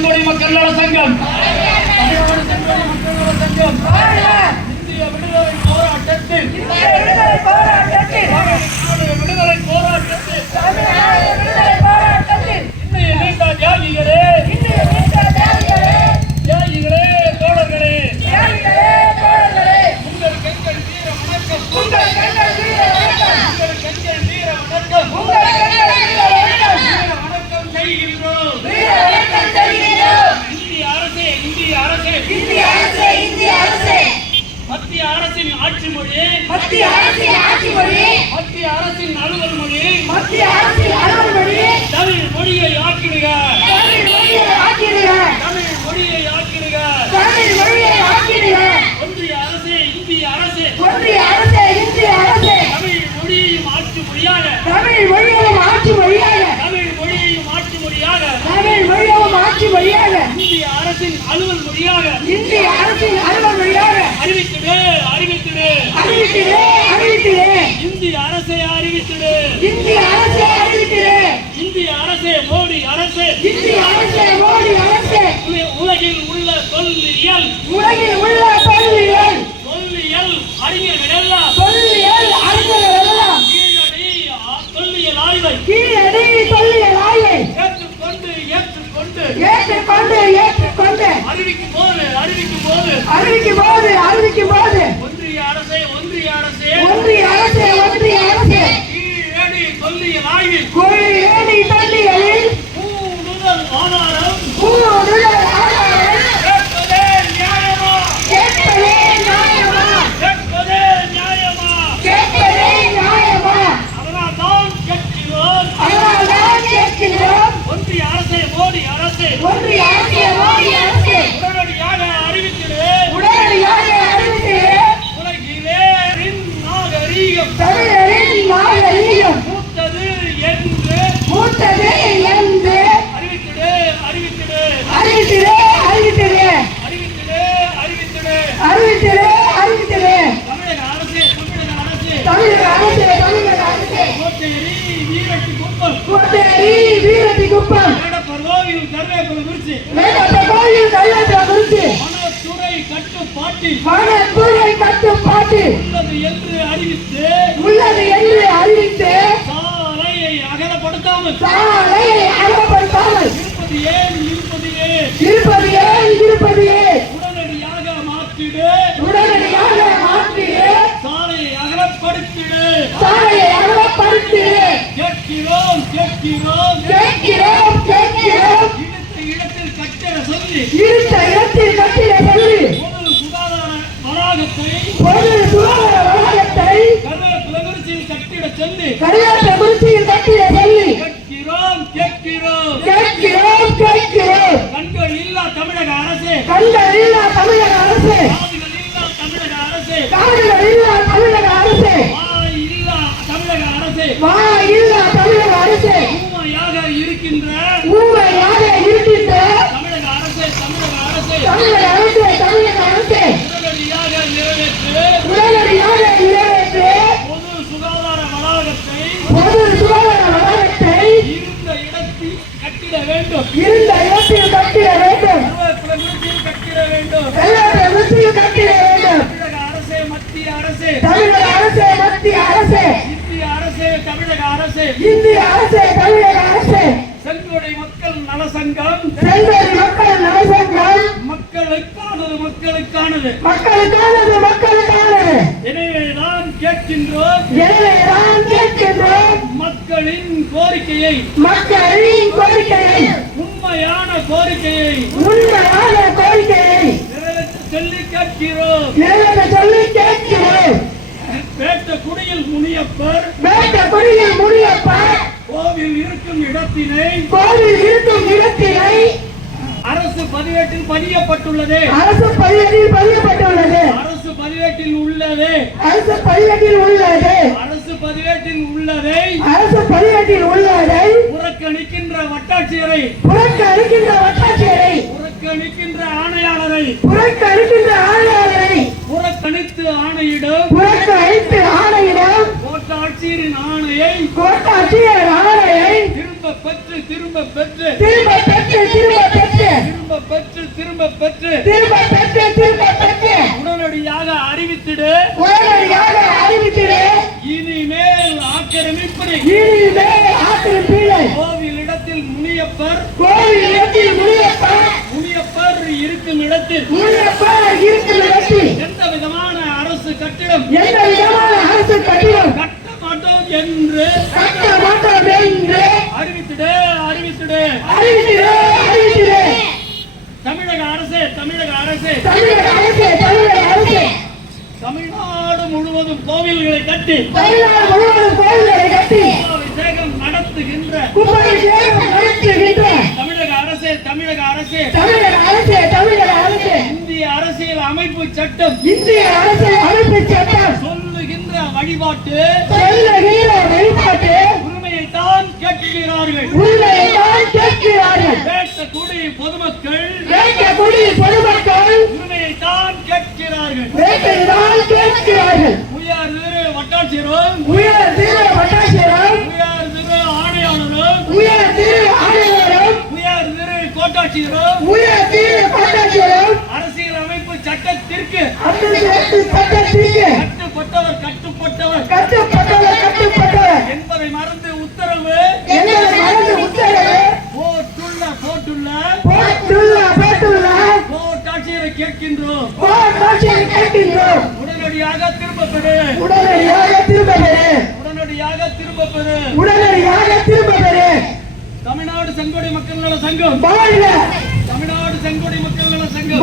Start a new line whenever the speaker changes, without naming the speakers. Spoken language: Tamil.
செங்கோடி மக்கள் நல சங்கம் விடுதலை போராட்டத்தில். தமிழ்நாடு விடுதலை போராட்டத்தில் இன்றைய நீண்ட தியாகிகளே தியாகிகளே தோழர்களே உங்கள் கண்கள் வீர வணக்கம் உங்கள் கண்கள் வீர வணக்கம் வீர வணக்கம் செய்கின்றோம் இந்திய அரசே இந்திய அரசே மத்திய அரசின் ஆட்சி மொழி
மத்திய அரசின் ஆட்சி மொழி.
மத்திய அரசின் அலுவல் மொழி.
மத்திய அரசின் அலுவல் மொழி.
தமிழ் மொழியை ஆக்கிடுக.
தமிழ் மொழியை ஆக்கிடுக.
தமிழ் மொழியை ஆக்கிடுக.
தமிழ் மொழியை ஆக்கிடுக.
ஒன்றிய அரசே இந்திய அரசே.
ஒன்றிய அரசே இந்திய அரசே.
தமிழ் மொழியையும் ஆட்சி மொழியாக.
தமிழ் மொழியையும் ஆட்சி மொழியாக.
தமிழ் மொழியையும் ஆட்சி மொழியாக.
தமிழ் மொழியையும் ஆட்சி மொழியாக.
இந்திய அரசின் அலுவல் மொழியாக.
இந்திய அரசின் அலுவல் மொழியாக
அறிவித்திடு அறிவித்திடு
அறிவித்திலே அறிவித்திலே
இந்திய அரசை அறிவித்திடு
இந்திய அரசே அறிவித்திலே
இந்திய அரசே மோடி அரசே
இந்திய அரசே மோடி அரசே
உல- உலகில் உள்ள தொல்லியல்
உலகில் உள்ள தொல்லியல்
தொல்லியல் அறிஞர்கள் எல்லாம்
தொல்லியல் அறிஞர்கள் எல்லாம்
கீழடி ஆ- தொல்லியல் ஆய்வை.
கீழடி தொல்லியல் ஆய்வை.
ஏற்றுக்கொண்டு ஏற்றுக்கொண்டு.
ஏற்றுக்கொண்டு ஏற்றுக்கொண்டு.
அறிவிக்கும் போது அறிவிக்கும் போது.
அறிவிக்கும் போது அறிவிக்கும் போது.
ஒன்றிய அரசே ஒன்றிய அரசே.
ஒன்றிய அரசே ஒன்றிய அரசே.
கீழடி தொல்லியல் ஆய்வில்.
ஏடி தொல்லியலில்
உடனடியாக அறிவித்திடு
உடனடியாக அறிவித்து
உலகிலே நாகரீகம்.
தமிழரின் நாகரீகம்.
மூத்தது என்று
மூத்தது என்று
அறிவித்திடு அறிவித்திடு
அறிவித்திலே அறிவித்திலே
அறிவித்திடு அறிவித்திடு
அறிவித்திலே அறிவித்திலே
தமிழக அரசே தமிழக அரசே
தமிழக அரசே தமிழக அரசே
கோட்டேரி வீரட்டி குப்பம்
கோட்டேரி வீரத்தி குப்பம்
மேடப்பர்வோவில் கருவேப்பிலை
மேகத்த கோயில் கல்லற்ற குறிச்சி
வனத்துறை கட்டுப்பாட்டில்
மனத்துறை கட்டுப்பாட்டு
உள்ளது என்று அறிவித்து
உள்ளது என்று அறிவித்து
சாலையை அகலப்படுத்தாமல்.
சாலையை அகப்படுத்தாமல்
இருப்பது ஏன் இருப்பது ஏன்?
இருப்பது ஏன் இருப்பது ஏன்?
உடனடியாக மாற்றிடு.
உடனடியாக மாற்றியே
சாலையை அகலப்படுத்திடு.
சாலையை அகலப்படுத்தி
கேட்கிறோம் கேட்கிறோம்
கேட்கிறோம். இருந்த இடத்தில் கட்டிட சொல்லி
பொது சுகாதார வளாகத்தை
கரியாற்ற குறிச்சியில் கட்டிட சொல்லி.
கேட்கிறோம் கேட்கிறோம்.
கேட்கிறோம் கேட்கிறோம்.
கண்கள் இல்லா தமிழக அரசே.
கண்கள் இல்லா தமிழக அரசு.
தமிழக அரசே.
காடுகள் இல்லா தமிழக அரசு.
இல்லா தமிழக அரசே.
இல்லா தமிழக அரசு
ஊமையாக இருக்கின்ற
ஊமையாக இருக்கின்ற
தமிழக அரசே தமிழக அரசே
தமிழக அரசு தமிழக அரசு
உடனடியாக நிறைவேற்று
உடனடியாக நிறைவேற்று
பொது சுகாதார வளாகத்தை
பொது சுகாதார வளாகத்தை
இருந்த இடத்தில்
இருந்த இடத்தில் கட்டிட வேண்டும்.
கட்டிட வேண்டும். அரசே மத்திய அரசே
தமிழக அரசு மத்திய அரசு.
இந்திய அரசே தமிழக அரசே.
இந்திய அரசு தமிழக அரசு
செங்கோடை மக்கள் நலசங்கம்.
செங்கோடி மக்கள் நலசங்கம்.
மக்களுக்கானது மக்களுக்கானது.
மக்களுக்கானது மக்களுக்கானது.
எனவேதான் கேட்கின்றோம்.
எனவே கேட்கின்றோம்.
மக்களின் கோரிக்கையை.
மக்களின் கோரிக்கையை.
உண்மையான கோரிக்கையை
உண்மையான கோரிக்கையை
சொல்லி கேட்கிறோம்.
சொல்லி கேட்கிறோம்.
வேட்ட குடியில் முனியப்பர்.
வேட்ட குடியில் முடியப்ப
கோவில் இருக்கும் இடத்தினை
கோவில் இருக்கும் இடத்தினை
அரசு பதிவேட்டில் பதியப்பட்டுள்ளது.
அரசு பதிவேட்டில் பதியப்பட்டுள்ளது.
அரசு பதிவேட்டில் உள்ளது.
அரசு பதிவேட்டில் உள்ளது.
அரசு பதிவேட்டில் உள்ளதை
அரசு பதிவேட்டில் உள்ளதை
புறக்கணிக்கின்ற வட்டாட்சியரை
புறக்கணிக்கின்ற வட்டாட்சியரை
புறக்கணிக்கின்ற ஆணையாளரை
புறக்கணிக்கின்ற ஆணையாளரை
புறக்கணித்து ஆணையிடும்
புறக்கணித்து ஆணையிடும்
கோட்டாட்சியரின் ஆணையை
கோட்டாட்சியரின் ஆணையை
திரும்ப பெற்று திரும்ப பெற்று
திரும்ப பெற்று திரும்ப பெற்று திரும்ப பெற்று
திரும்ப பெற்று திரும்ப பெற்று திரும்ப பெற்று உடனடியாக அறிவித்திடு. உடனடியாக அறிவித்திடு. கோவில் இடத்தில்
முனியப்பர். இருக்கும் இடத்தில்.
எந்த விதமான அரசு கட்டிடம்?
எந்த விதமான அரசு கட்டிடம்?
கட்ட மாட்டோம் என்று.
என்று.
அறிவித்திடு அறிவித்திடு. தமிழக அரசு தமிழக அரசு.
தமிழக அரசு தமிழக
முழுவதும் கோவில்களை கட்டி
தமிழ்நாடு முழுவதும் கோவில்களை கட்டி
நடத்துகின்ற
கும்பாபிஷேகம் நடத்துகின்ற
தமிழக அரசே தமிழக அரசே.
தமிழக அரசே தமிழக அரசே.
இந்திய அரசியல் அமைப்பு சட்டம்
இந்திய அரசு அமைப்பு சட்டம்
சொல்லுகின்ற வழிபாட்டு உரிமையை தான் கேட்கிறார்கள்.
உண்மையை தான் கேட்கிறார்கள்.
கேட்கக்கூடிய பொதுமக்கள்
பொதுமக்கள்
உரிமையை தான் கேட்கிறார்கள்.
வேட்டை தான் கேட்கிறார்கள்.
உயர் திரு வட்டாட்சியரும்
உயர் திரு வட்டாட்சியரும்
உயர் திரு ஆணையாளரும்
உயர் திரு ஆணையரும்
உயர் திரு கோட்டாட்சியரும்
உயர் திரு வட்டாட்சியரும்
அரசியல் அமைப்பு சட்டத்திற்கு
அந்தஸ்து சட்டத்திற்கு
கட்டுப்பட்டவர் கட்டுப்பட்டவர்
கட்டுப்பட்டவர் கட்டுப்பட்டவர்.
என்பதை மறந்து உத்தரவு
என்பதை மறந்து உத்தரவு
போட்டுள்ள போட்டுள்ள
போட்டுள்ள போட்டுள்ள.
கோட்டாட்சியரை கேட்கின்றோம்.
போட்டாட்சியை கேட்கின்றோம்.
உடனடியாக திரும்ப பெறு
உடனடியாக திரும்ப பெறு
உடனடியாக திரும்ப பெறு
உடனடியாக திரும்ப பெறு
தமிழ்நாடு செங்கோடை மக்கள் நல சங்கம்.
தமிழ்நாடு செங்கோடை மக்கள் நல சங்கம்.